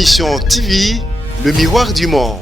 émission TV, le miroir du monde.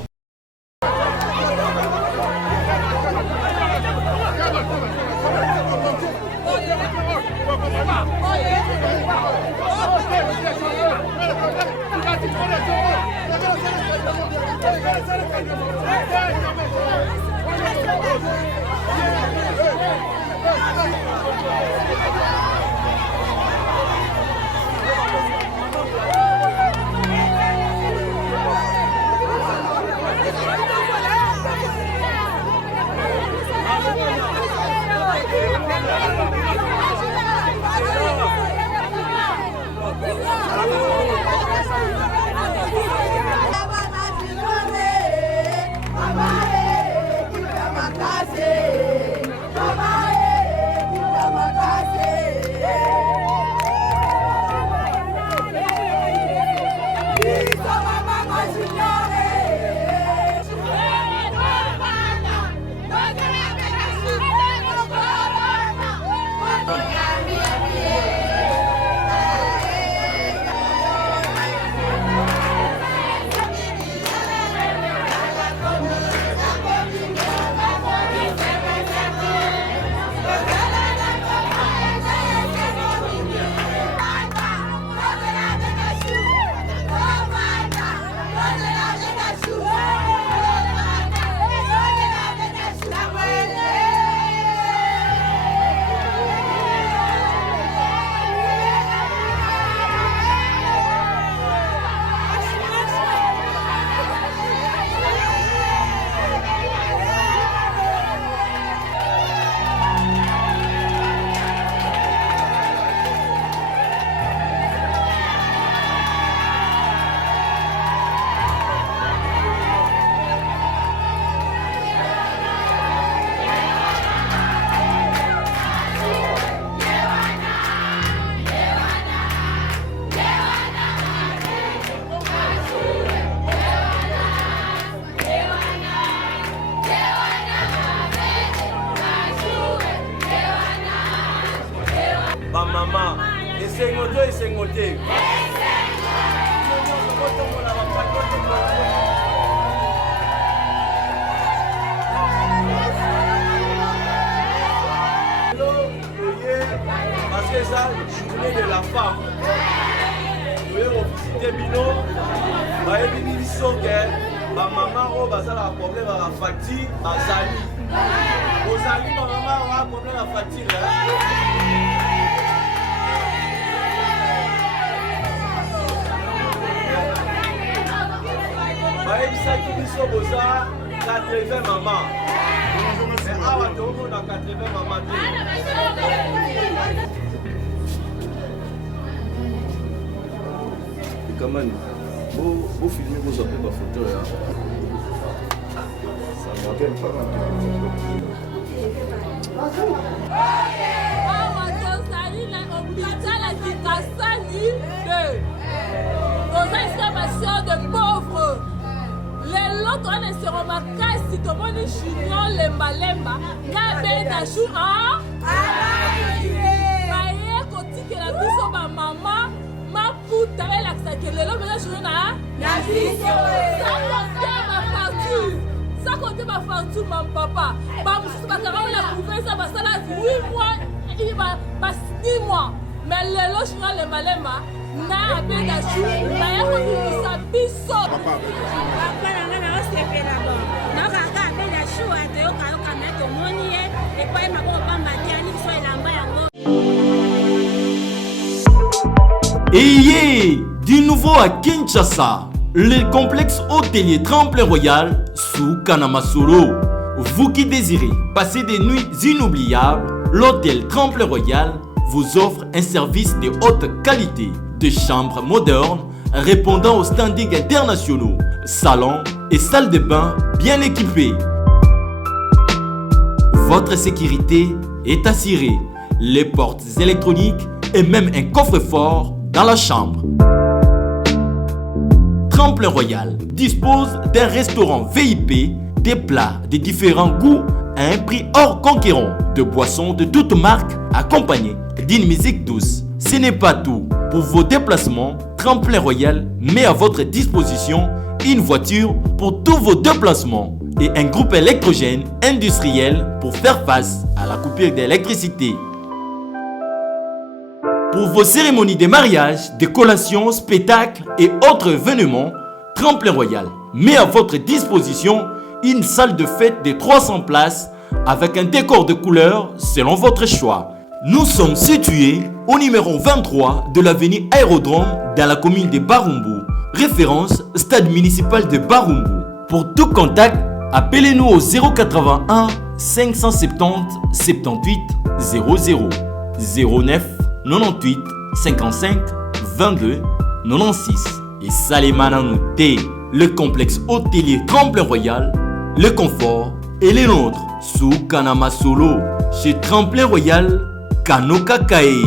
Maman, esengote. Parce que ça, journée de la femme. Vous pouvez visiter Bino, vous avez vu que ma maman a un problème à la facture, à Zali. Aux Zali, ma maman a un problème à la facture. Ebisaki biso boza 80 maman. Mais awa tokomona 80 maman te. Kamani, vous filmez vos appels par photo là. Ça me rappelle pas de pauvres. Les lots ne seront pas si tout le monde junior lemba gabe na chou a baye koti que la biso ba maman ma puta la que le lot mais junior na biso ça compte ma facture mon papa ba musu ba ka la couvrir ça ba sala 8 mois il va pas 10 mois mais le lot junior lemba na be na chou baye koti sa biso papa Et du nouveau à Kinshasa, le complexe hôtelier Tremplin Royal sous Kanamasolo. Vous qui désirez passer des nuits inoubliables, l'hôtel Tremplin Royal vous offre un service de haute qualité, de chambres modernes répondant aux standings internationaux, salons et salles de bain bien équipées. Votre sécurité est assurée, les portes électroniques et même un coffre-fort dans la chambre. Tremplin Royal dispose d'un restaurant VIP, des plats de différents goûts à un prix hors conquérant, de boissons de toutes marques accompagnées d'une musique douce. Ce n'est pas tout. Pour vos déplacements, Tremplin Royal met à votre disposition une voiture pour tous vos déplacements et un groupe électrogène industriel pour faire face à la coupure d'électricité. Pour vos cérémonies de mariage, de collations, spectacles et autres événements, Tremplin Royal met à votre disposition une salle de fête de 300 places avec un décor de couleurs selon votre choix. Nous sommes situés au numéro 23 de l'avenue Aérodrome dans la commune de Barumbu. Référence Stade municipal de Barumbu. Pour tout contact, appelez-nous au 081 570 78 00 09 98 55 22 96. Et Salimana Nouté, le complexe hôtelier Tremplin Royal, le confort et les nôtres sous Kanama Solo chez Tremplin Royal Kanoka Kae.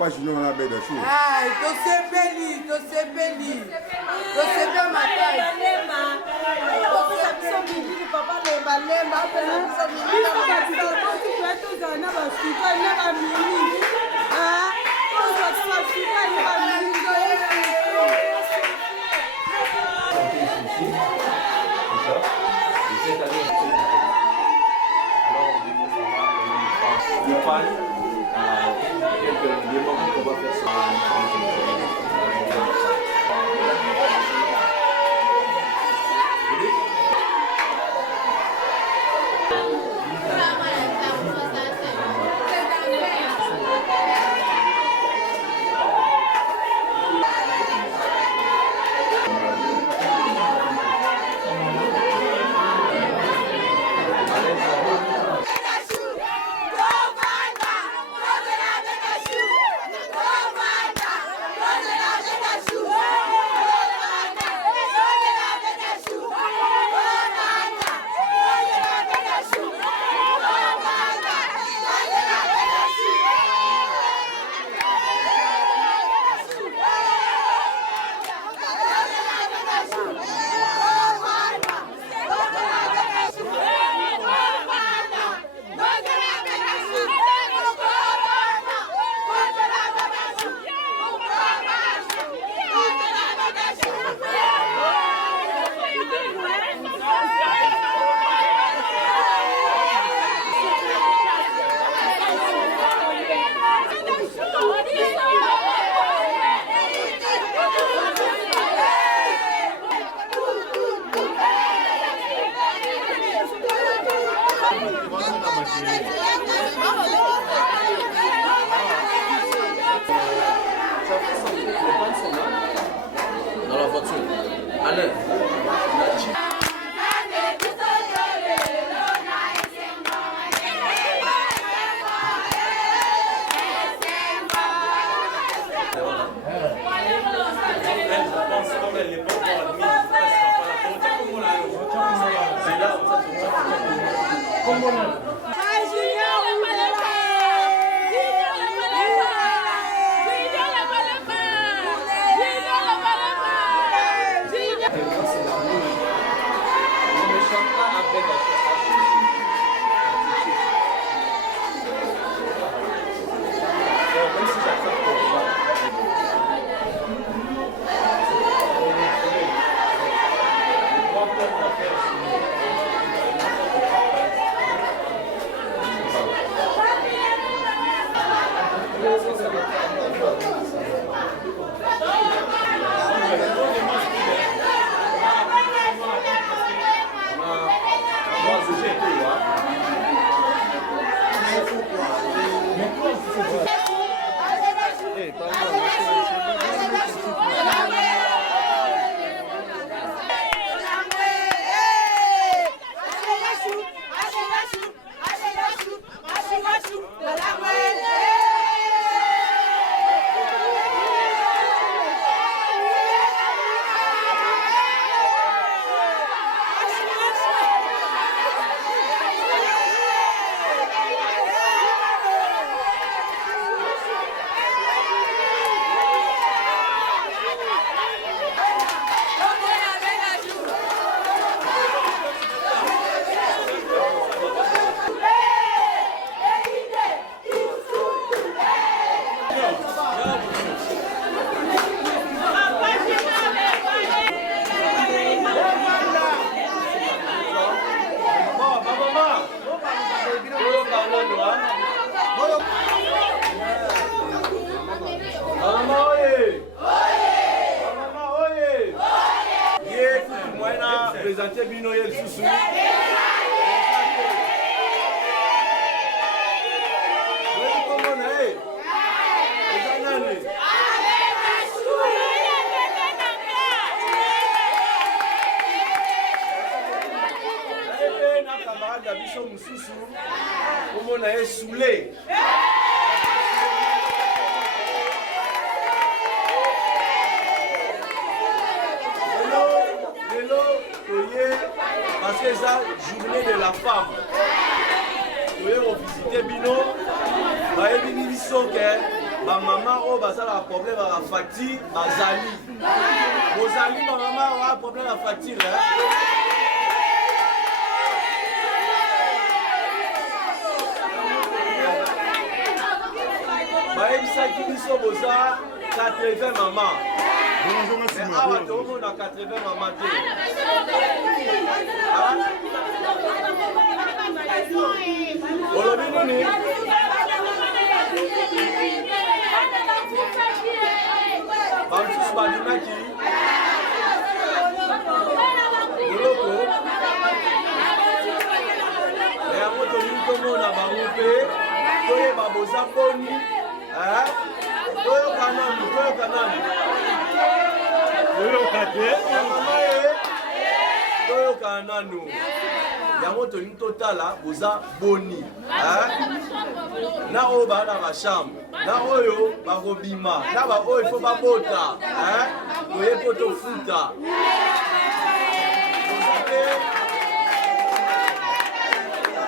Papa Junior na beda chou. Ah, to sepeli matai. Papa lemba pela biso mingi na Comme elle n'est pas encore admise, Présenter Bino Yel Soussou. Camarade Abisso Moussoussou, comment on a saoulé. Parce que c'est la journée de la femme. Vous visiter Bino, vous avez vu que ma maman a un problème avec la facture, bazali. Vos amis, ma maman a un problème avec la facture. Qui sont 80 mamans. Mais awa tomo na 80 mamans. Olobi nini? Bamsus badimaki. Oloko. Et à moto tomo na bangupe. Toye babosa poni. Toyo kanani. Toyo kanani. Yango tolingi totala boza boni. Na oyo baa na bachambre. Na oyo bakobima. Na ba oyo ifo babota. Toye po tofuta.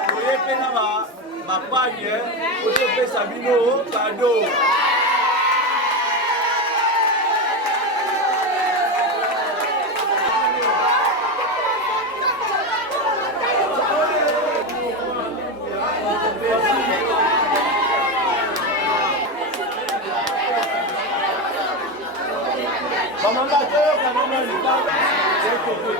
Toye pe na bapanye. Otopesa bino kado.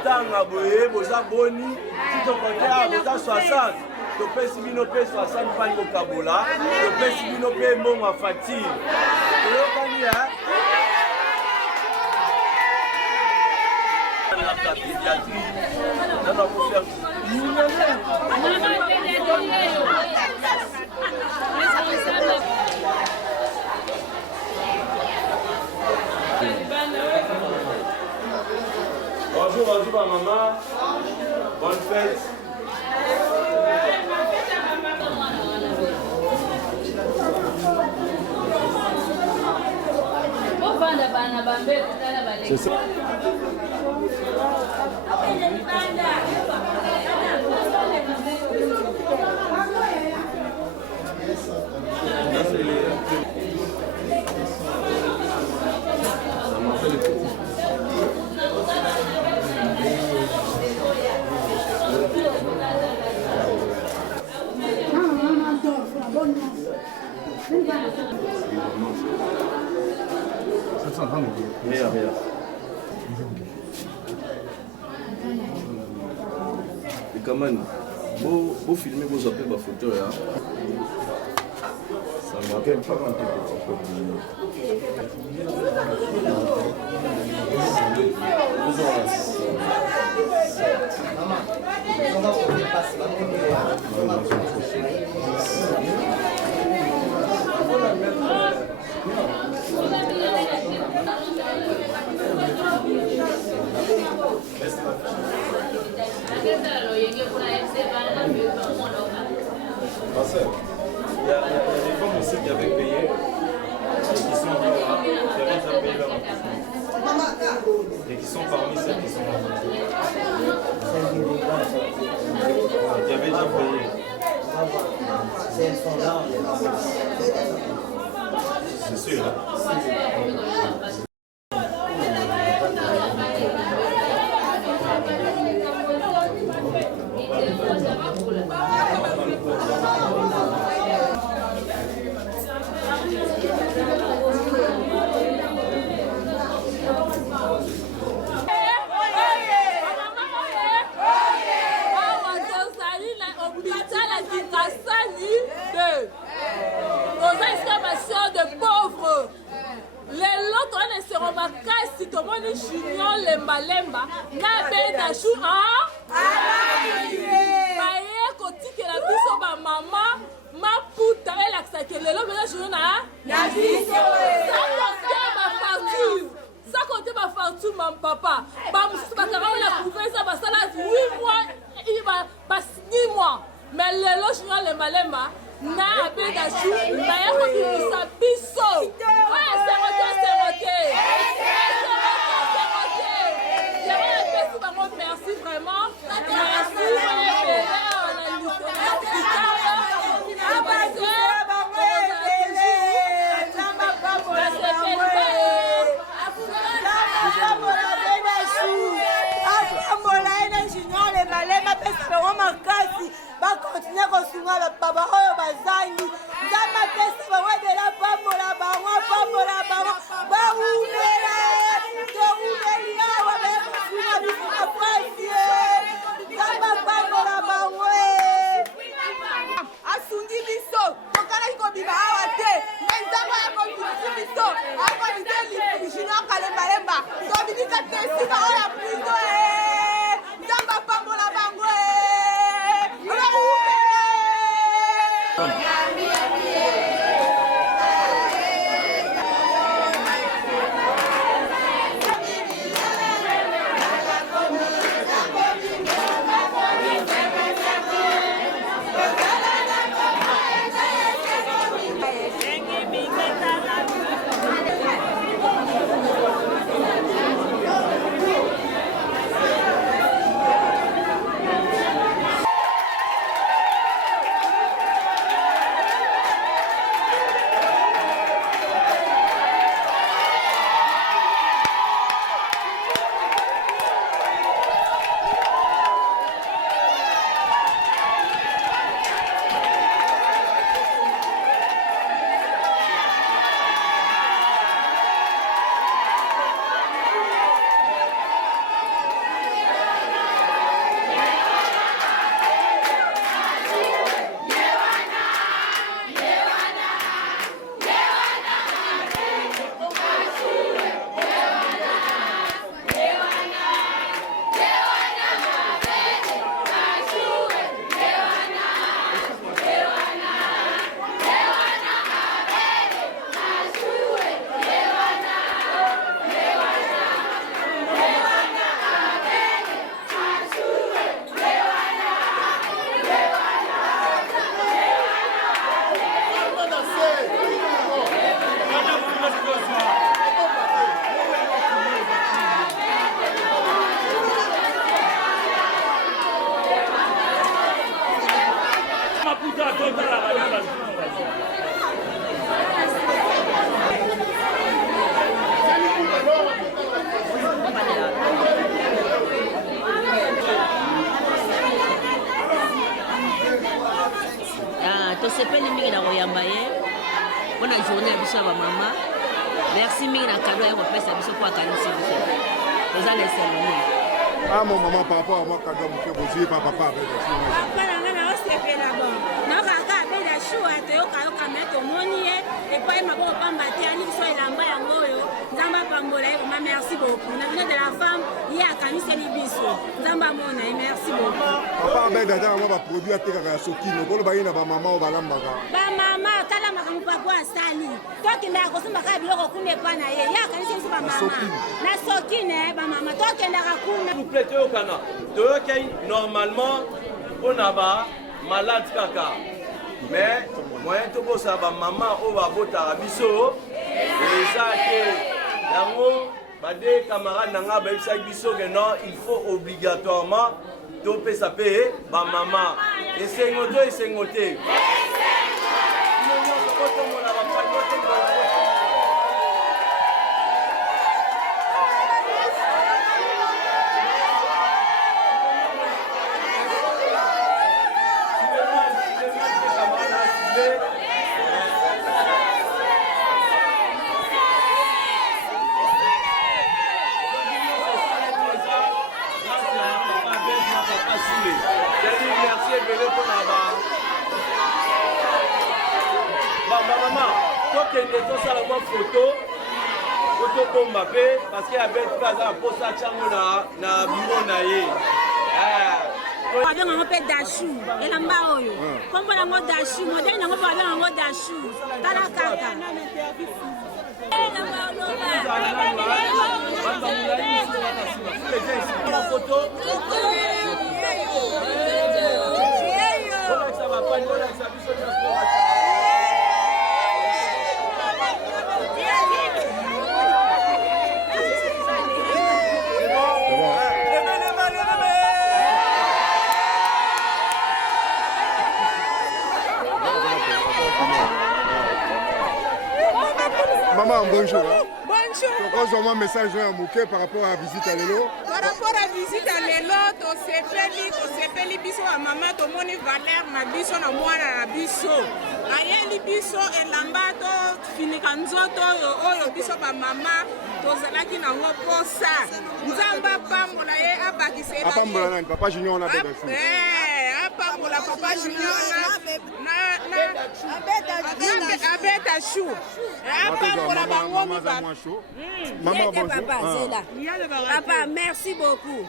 Tanga boye boza boni si to côté boza 60 to pesi bino pe 60 pani ko kabola to pesi bino pe mbongo facture to kani ya la pédiatrie dans la faire Bonjour ma maman, bonne fête. C'est ça. Regarde. Et quand même, vous filmez, vous appelez ma photo là. Ça me rappelle pas quand tu es petit. Il y a des femmes aussi qui avaient payé et qui sont encore là, qui avaient déjà payé leur accouchement. Et qui sont parmi celles qui sont là. Qui avaient déjà payé. C'est sûr. Hein? de pauvres. Les lots ne seront pas cassés, tout le monde chignon, lemba lemba, na beda chou hein? Baye koti que la biso ba maman, ma puta elle a que le lot beda chou na? Na biso. Ça compte ma facture, mon papa. Ba musu ba kara la couvrir ça ba sala 8 mois, il va pas 10 mois. Mais le lot chignon lemba lemba. Na abeda chou, na ya ko bimisa biso. Ouais, c'est roté. Merci vraiment. Merci va continuer à consommer le papa oyo bazangi nzambe apesa bango dela pambola bango baumela toumeli awa bayakosuna biso na pasi nzambe apambola bango asungi biso tokalaki kobima awa te me nzambe ayakobimisi biso akomite lishino akalembalemba tobimika te esika oyo ya prizo nzambe apambola bango tosepeli mingi na koyamba ye mpona journée ya biso ya bamama. Merci mingi na kado ya kopesa biso po akanisi biso toza na eseloni mon maman par rapport à moi cadeau moke bozwi pa papa avec bana nga na osepela bon nakaka abeda shua toyokayoka me tomoni ye epai maboko pamba te ani biso elamba yango oyo nzambe apambola ye oma merci beaucoup na journée de la femme ye akaniseli biso nzambe amona ye merci beaucoup papa abeda ata yango baproduit atekaka ya sokino koloba ye na bamama oyo balambaka bamama tala makambo papa asali tokendaka kosombaka biloko kuna epa na ye ye akaniseli biso bamama na sokine bamama tokendaka kuna toyokana toyokai normalement on a ba malade kaka mais moyen tokosala bamama oyo babotaka biso eza te yango bade camarade na nga bayebisaki biso ke non il faut obligatoirement topesa mpe bamama esengo to esengo te tokende tosala mwa foto tokobomba mpe parceke abet mpe aza na posa atyango na biro na ye babenga yango mpe dashu elamba oyo kombo nango dashu modele nango mpe babenga yango dashu tala kaka Maman, bonjour. Bonjour. Pourquoi un message à Mouké par rapport à la visite à Lelo? Par rapport à la visite à Lelo, tosepeli biso à maman, tomoni valeur na biso na mwana na biso. Ayeli biso elamba to finika nzoto oyo biso ba mama tozalaki nango posa. Nzamba pambola ye abakisela. Apambola nani? Papa Junior na bébé fou. Apambola Papa Junior abeta chou. Apambola bango Maman, bonjour. Papa, merci beaucoup.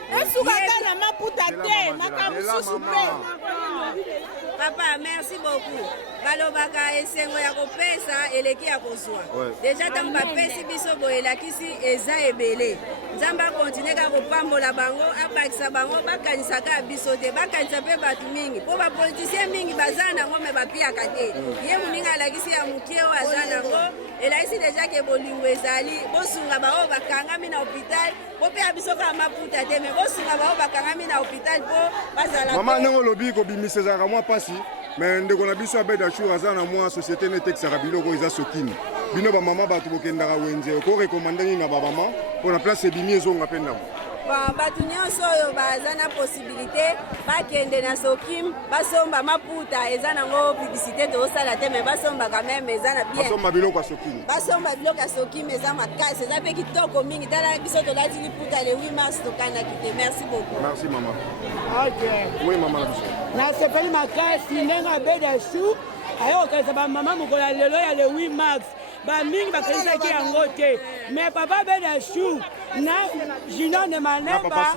Papa, merci beaucoup. Balobaka esengo ya kopesa eleki ya kozwa. Déjà tango bapesi biso boyelakisi eza ebele. Nzamba continue ka kopambola bango, abakisa bango, bakanisaka biso te, bakanisa pe batu mingi. Po ba politicien mingi baza nango me bapiaka te. Ye muninga alakisi ya mukie o aza nango. Elaisi déjà ke bolingo ezali, bosunga bao bakangami na hôpital, po pe abiso ka maputa te, me bosunga bao bakangami na hôpital po bazala. Maman nango lobi ko bimiseza ka mwa pasi. Mais ndeko na biso abeda chou aza na mwa société netexaka biloko eza sokini. Bino ba mama batu bokendaka wenze ko recommander ni na ba mama pour la place ebimi ezonga pe ndamo. Batu nyonso oyo baza na possibilité bakende na sokim basomba maputa eza nango publicité tozosala te mais basomba quand même eza na bien. Basomba biloko ya sokimi. Basomba biloko ya sokimi eza makasi eza mpe kitoko mingi tala biso tolati liputa le 8 mars tokandaki te. Merci beaucoup. Merci maman. Ok. Oui maman la biso. Nasepeli makasi ndenge abeda chou ayokokalisa bamama mokolo ya lelo ya le 8 mars bamingi bakanisaki yango te mais papa abeda chou na Junior ne Malemba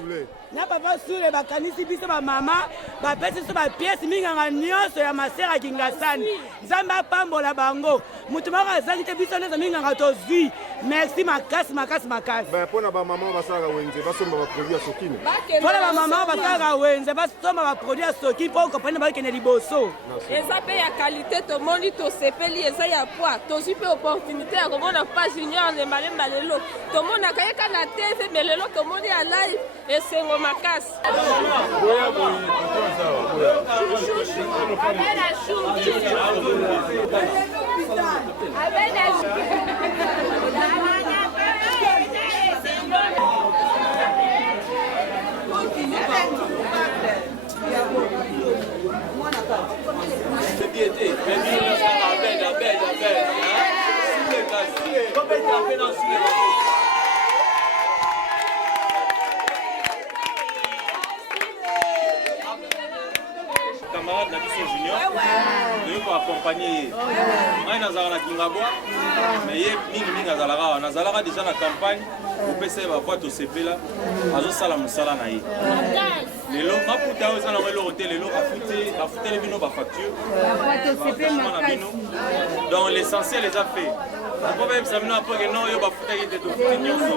na papa Sule bakanisi biso bamama bapesi biso bapiese minganga nyonso ya masera kingasani nzambe apambola bango mutu moko azangi te biso nyonso minganga tozwi merci makasi makasi makasi. Mpona bamama basalaka wenze basomba baproduit ya sokini. Mpona bamama basalaka wenze basomba baproduit ya sokini mpo kopene bakende liboso. eza mpe ya kalite tomoni tosepeli eza ya poids tozwi mpe opportunité ya komona pa Junior ne Malemba lelo tomonaka ye ka na tv me lelo tomoni ya live esengo makasi. Camarade na biso Junior de ko accompagner moi nazala na Kingabwa mais ye mingi azalaka wana nazalaka déjà na campagne opesa ba voix to sepela azosala mosala na ye lelo maputa oyo ezana eloko te lelo afuteli bino bafacture donc l'essentiel eza fait ako bayebisa bino apoke no oyo bafutaki te tofuti nyonso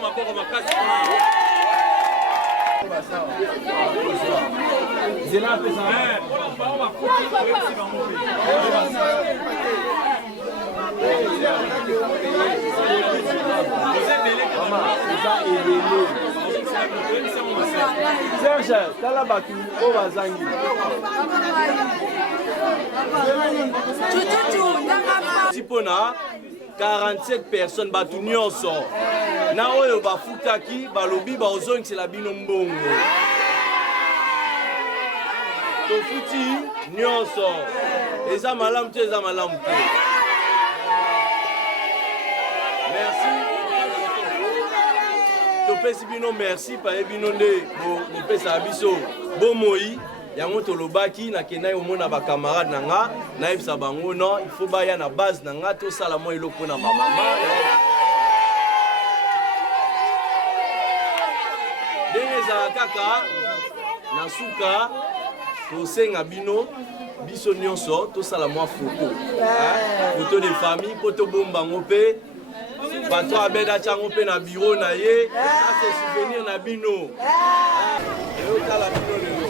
maboko makasi Serge, tala batu o bazangi. Tipona 47 personnes batu nyonso. Na oyo bafutaki balobi bazongisela bino mbongo. Tofuti nyonso. Eza malamu te, eza malamu te. Merci. Topesi bino merci pa bino nde bopesa biso bomoi yango tolobaki nakendai omona ba camarade nanga naibisa bango non il faut baya na base nanga to sala mo eloko na mama dengeza kaka na suka tosenga bino biso nyonso to sala mo photo de famille poto bomba ngope bato abeda chango pe na bureau na ye ase souvenir na bino tala bino lelo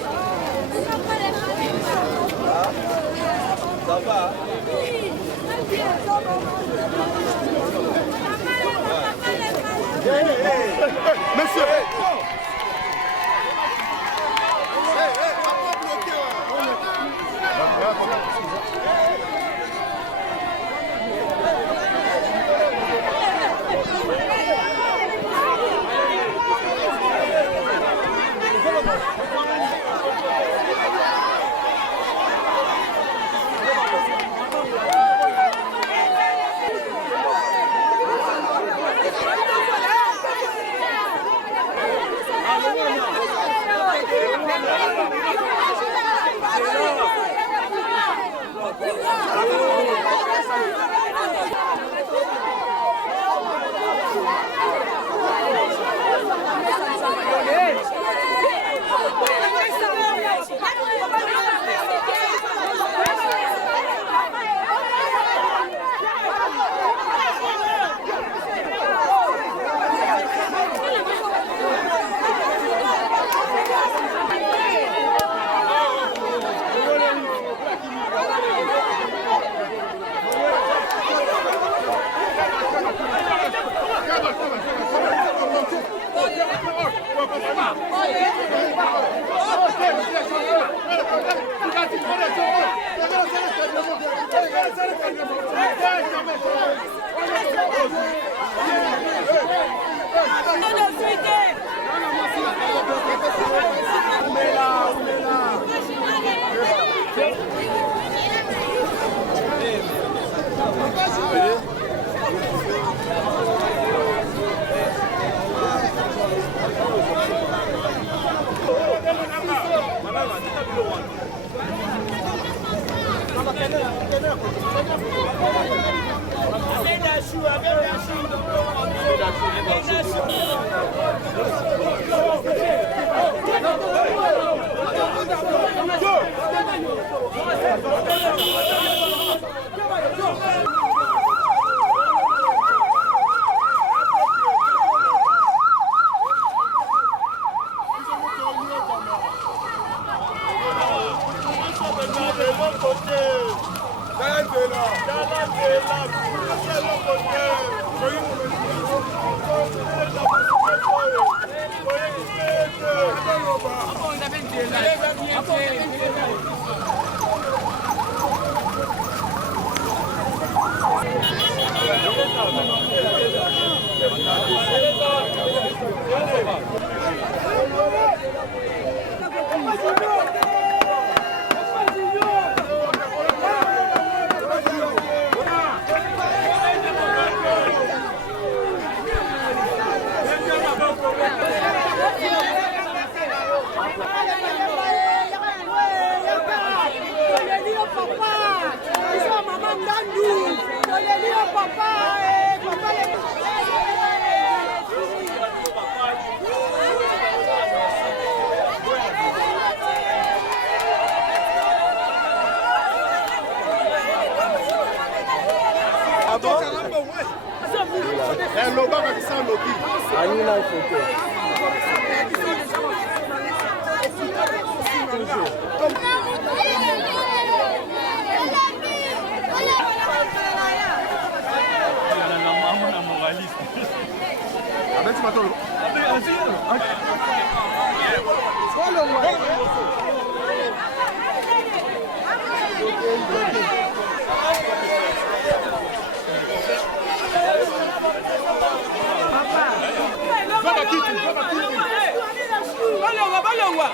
ça va monsieur Anina photo. toujours. Balongwa.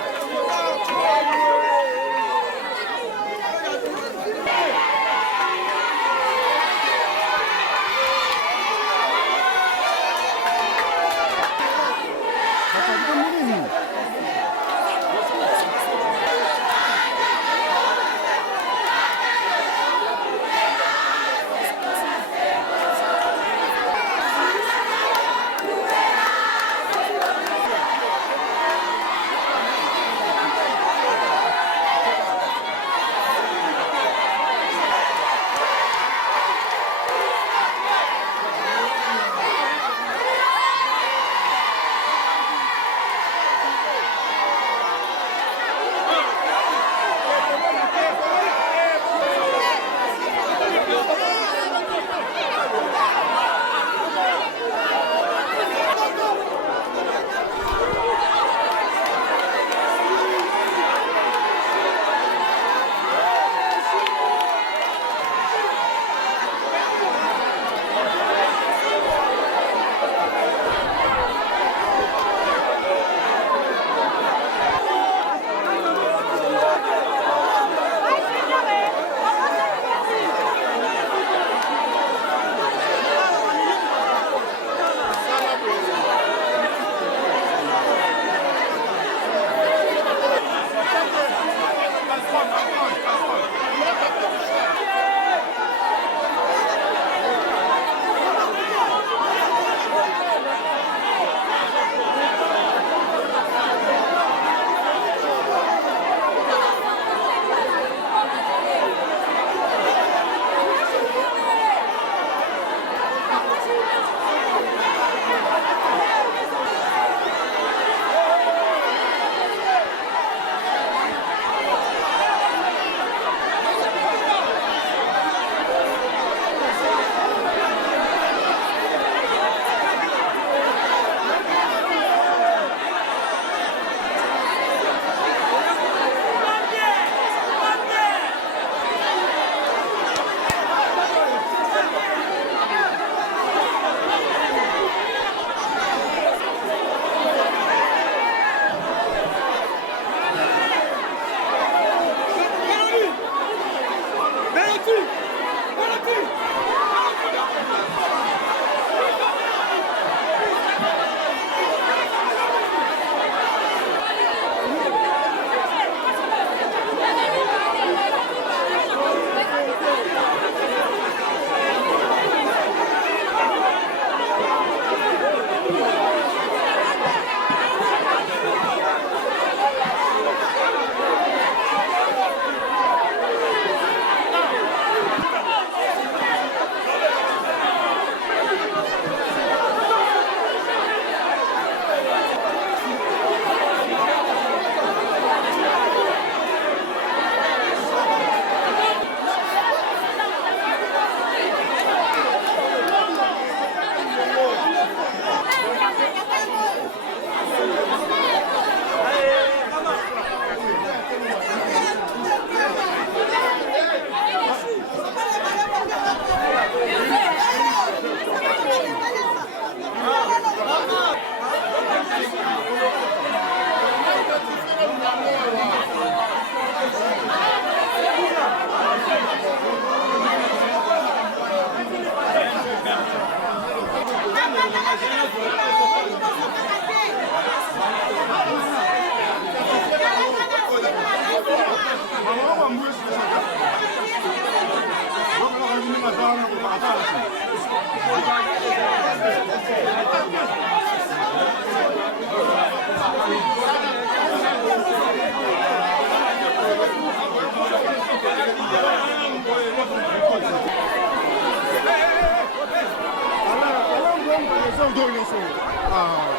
Ah.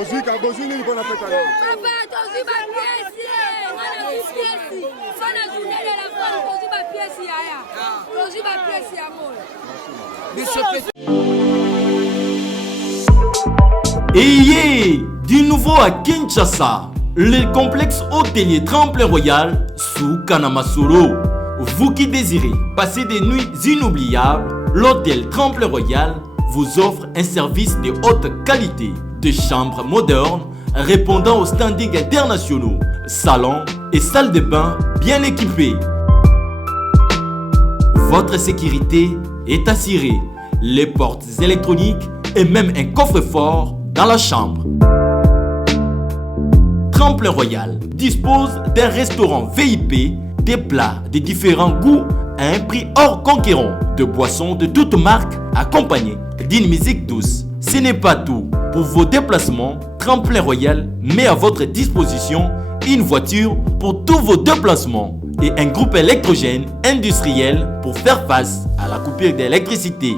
ozwi nini mpona fete ya lelo? Papa, tozwi ba pièce. Wana zi pièce. Sana journée de la femme, tozwi ba pièce yaya. Tozwi ba pièce ya moyo. Ayez du nouveau à Kinshasa, le complexe hôtelier Tremplin Royal sous Kanamasolo. Vous qui désirez passer des nuits inoubliables, l'hôtel Tremplin Royal vous offre un service de haute qualité, de chambres modernes répondant aux standings internationaux, salons et salles de bain bien équipées. Votre sécurité est assurée, les portes électroniques et même un coffre-fort dans la chambre. Tremplin Royal dispose d'un restaurant VIP, des plats de différents goûts à un prix hors conquérant, de boissons de toutes marques accompagnées d'une musique douce. Ce n'est pas tout. Pour vos déplacements, Tremplin Royal met à votre disposition une voiture pour tous vos déplacements et un groupe électrogène industriel pour faire face à la coupure d'électricité.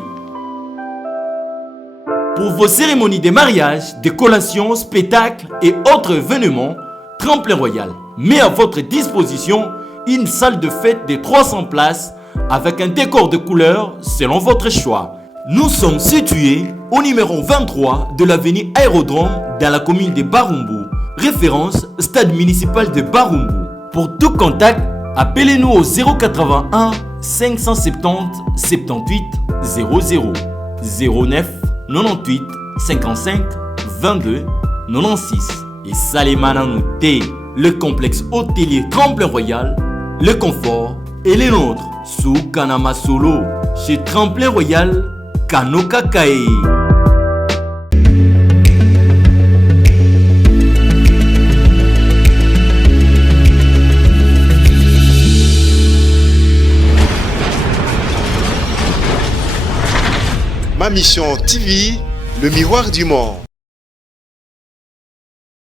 Pour vos cérémonies de mariage, de collations, spectacles et autres événements, Tremplin Royal met à votre disposition une salle de fête de 300 places avec un décor de couleurs selon votre choix. Nous sommes situés au numéro 23 de l'avenue Aérodrome dans la commune de Barumbu, référence stade municipal de Barumbu. Pour tout contact, appelez-nous au 081 570 78 00 09 98 55 22 96 et Salimana Nouté, le complexe hôtelier Tremplin Royal, le confort et les nôtres sous Kanamasolo chez Tremplin Royal Kanoka Kae. Ma mission TV, le miroir du monde.